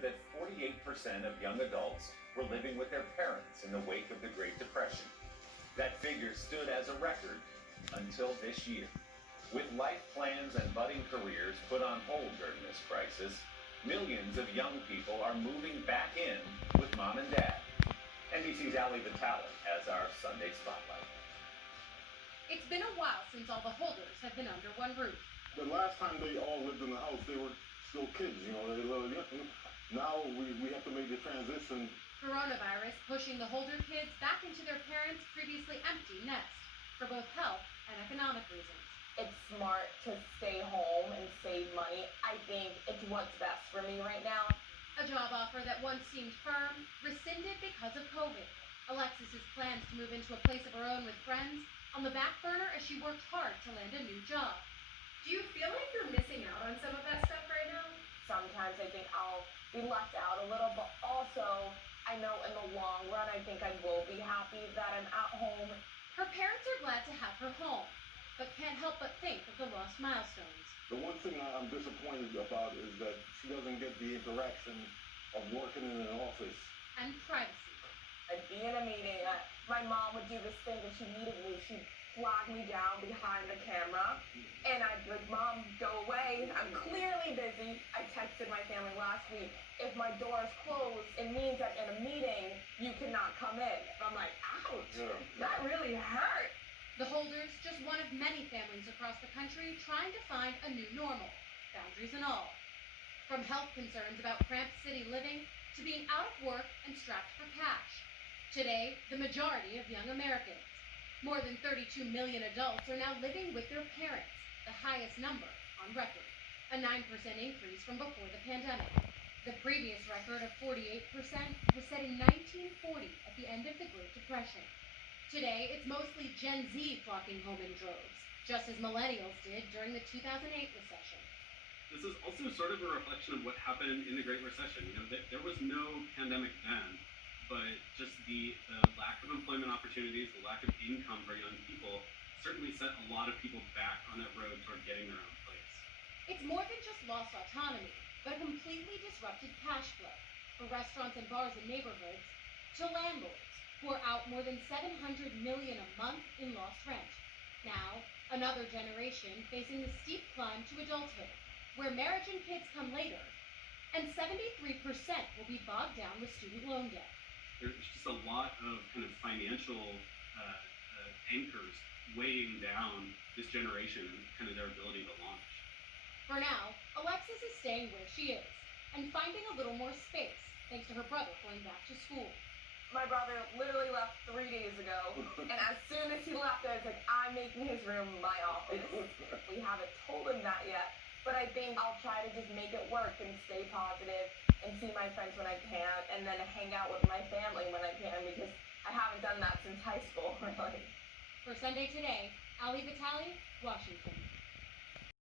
estimated that 48% of young adults were living with their parents in the wake of the Great Depression. That figure stood as a record until this year. With life plans and budding careers put on hold during this crisis, millions of young people are moving back in with mom and dad. NBC's Ali Vitale has our Sunday Spotlight. It's been a while since all the Holders have been under one roof. The last time they all lived in the house, they were still kids, they were young. Now we have to make the transition. Coronavirus pushing the Holder kids back into their parents' previously empty nest for both health and economic reasons. It's smart to stay home and save money. I think it's what's best for me right now. A job offer that once seemed firm, rescinded because of COVID. Alexis's plans to move into a place of her own with friends on the back burner as she worked hard to land a new job. Do you feel like you're missing out on some of that stuff right now? Sometimes I think I'll be left out a little, but also I know in the long run I think I will be happy that I'm at home. Her parents are glad to have her home, but can't help but think of the lost milestones. The one thing I'm disappointed about is that she doesn't get the interaction of working in an office. And privacy. I'd be in a meeting, my mom would do this thing if she needed me. She'd flag me down behind the camera, and I'd be like, Mom, go away, I'm clearly busy. I texted my family last week, if my door is closed, it means I'm in a meeting, you cannot come in. I'm like, ouch, that really hurt. The Holders, just one of many families across the country trying to find a new normal, boundaries and all. From health concerns about cramped city living to being out of work and strapped for cash. Today, the majority of young Americans, more than 32 million adults, are now living with their parents, the highest number on record, a 9% increase from before the pandemic. The previous record of 48% was set in 1940 at the end of the Great Depression. Today, it's mostly Gen Z flocking home in droves, just as millennials did during the 2008 recession. This is also sort of a reflection of what happened in the Great Recession. There was no pandemic then, but just the lack of employment opportunities, the lack of income for young people certainly set a lot of people back on that road toward getting their own place. It's more than just lost autonomy, but a completely disrupted cash flow for restaurants and bars in neighborhoods to landlords who are out more than $700 million a month in lost rent. Now, another generation facing the steep climb to adulthood, where marriage and kids come later, and 73% will be bogged down with student loan debt. There's just a lot of kind of financial anchors weighing down this generation and kind of their ability to launch. For now, Alexis is staying where she is and finding a little more space thanks to her brother going back to school. My brother literally left 3 days ago, and as soon as he left, I was like, I'm making his room my office. We haven't told him that yet, but I think I'll try to just make it work and stay positive and see my friends when I can, and then hang out with my family when I can, because I haven't done that since high school, really. For Sunday Today, Ali Vitale, Washington.